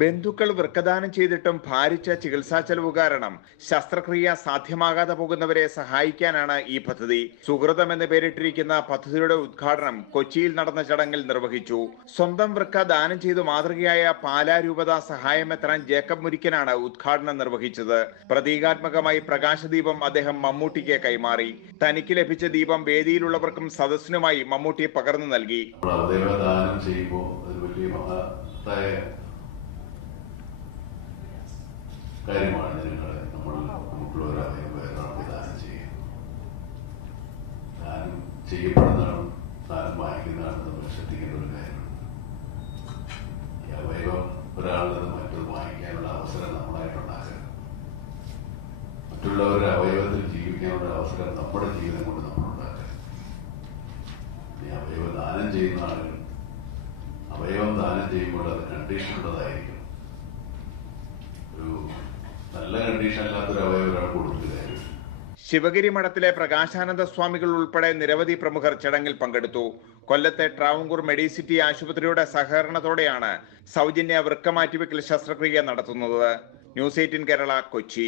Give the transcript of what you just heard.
ബന്ധുക്കൾ വൃക്കദാനം ചെയ്തിട്ടും ഭാരിച്ച ചികിത്സാ ചെലവ് കാരണം ശസ്ത്രക്രിയ സാധ്യമാകാതെ പോകുന്നവരെ സഹായിക്കാനാണ് ഈ പദ്ധതി. സുഹൃതം എന്ന് പേരിട്ടിരിക്കുന്ന പദ്ധതിയുടെ ഉദ്ഘാടനം കൊച്ചിയിൽ നടന്ന ചടങ്ങിൽ നിർവഹിച്ചു. സ്വന്തം വൃക്ക ദാനം ചെയ്തു മാതൃകയായ പാലാ രൂപത സഹായമെത്രാൻ ജേക്കബ് മുരിക്കനാണ് ഉദ്ഘാടനം നിർവഹിച്ചത്. പ്രതീകാത്മകമായി പ്രകാശദീപം അദ്ദേഹം മമ്മൂട്ടിക്ക് കൈമാറി. തനിക്ക് ലഭിച്ച ദീപം വേദിയിലുള്ളവർക്കും സദസ്സിനുമായി മമ്മൂട്ടി പകർന്നു നൽകി. കാര്യമാണ് നമുക്കുള്ളവരാണ് ദാനം ചെയ്യുക. ദാനം ചെയ്യപ്പെടുന്നതാണ്, ദാനം വാങ്ങിക്കുന്നതാണ് നമ്മൾ ശ്രദ്ധിക്കേണ്ട ഒരു കാര്യമാണ്. ഈ അവയവം ഒരാളിൽ നിന്ന് മറ്റൊരു വാങ്ങിക്കാനുള്ള അവസരം നമ്മളായിട്ടുണ്ടാക്കുക, മറ്റുള്ളവരുടെ അവയവത്തിൽ ജീവിക്കാനുള്ള അവസരം നമ്മുടെ ജീവിതം കൊണ്ട് നമ്മളുണ്ടാക്കുക. ഈ അവയവം ദാനം ചെയ്യുന്ന ആളുകൾ അവയവം ദാനം ചെയ്യുമ്പോൾ അത് കണ്ടീഷനുള്ളതായിരിക്കും. ഒരു നല്ല കണ്ടീഷൻ അല്ലാത്തൊരു അവയവം ഒരാൾ കൊടുക്കുക. ശിവഗിരി മഠത്തിലെ പ്രകാശാനന്ദ സ്വാമികൾ ഉൾപ്പെടെ നിരവധി പ്രമുഖർ ചടങ്ങിൽ പങ്കെടുത്തു. കൊല്ലത്തെ ട്രാവൻകൂർ മെഡിസിറ്റി ആശുപത്രിയുടെ സഹകരണത്തോടെയാണ് സൗജന്യ വൃക്ക മാറ്റിവെക്കൽ ശസ്ത്രക്രിയ നടത്തുന്നത്. ന്യൂസ് 18 കേരള, കൊച്ചി.